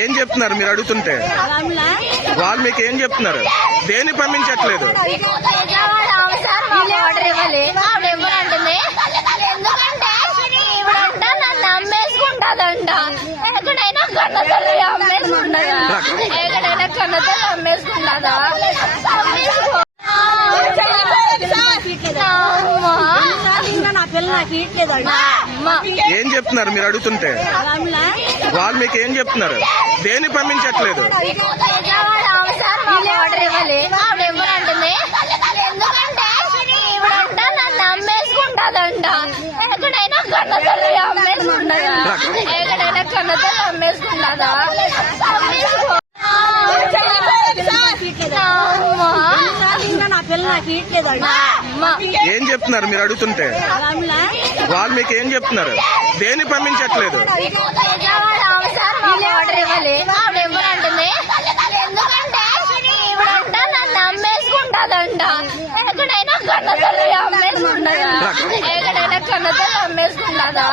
ఏం చెప్తున్నారు మీరు అడుగుతుంటే? వాళ్ళు మీకు ఏం చెప్తున్నారు? దేని పంపించట్లేదు? ఎక్కడైనా కన్నతల్లి అమ్మేసుకుంటుందా? ఎక్కడైనా కన్నతల్లి అమ్మేసుకుంటుందా? ఏం చెప్తున్నారు మీరు అడుగుతుంటే? వాళ్ళు మీకు ఏం చెప్తున్నారు? దేని పంపించట్లేదు? ఎక్కడైనా కన్నతల్లి అమ్మేసుకుంటాదా? ఎక్కడైనా కన్నతల్లి అమ్మేసుకుంటాదా? ఏం చెప్తున్నారు మీరు అడుగుతుంటే? వాళ్ళు మీకు ఏం చెప్తున్నారు? దేని పంపించట్లేదు? ఎక్కడైనా కన్నతల్లి అమ్మేసుకుంటాదా?